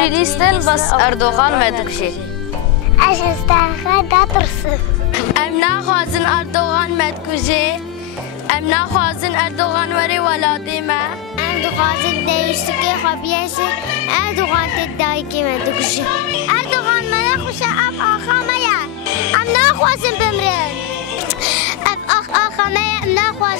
جوری نیستن بس اردوغان مدکشه اش استخر داترسه ام نخوازن اردوغان مدکشه ام نخوازن اردوغان وری ولادی ما ام دخوازن دیشتکی خبیشه اردوغان تدایی مدکشه اردوغان من خوشه اب آخا میا ام نخوازن بمره اب آخا میا ام نخوازن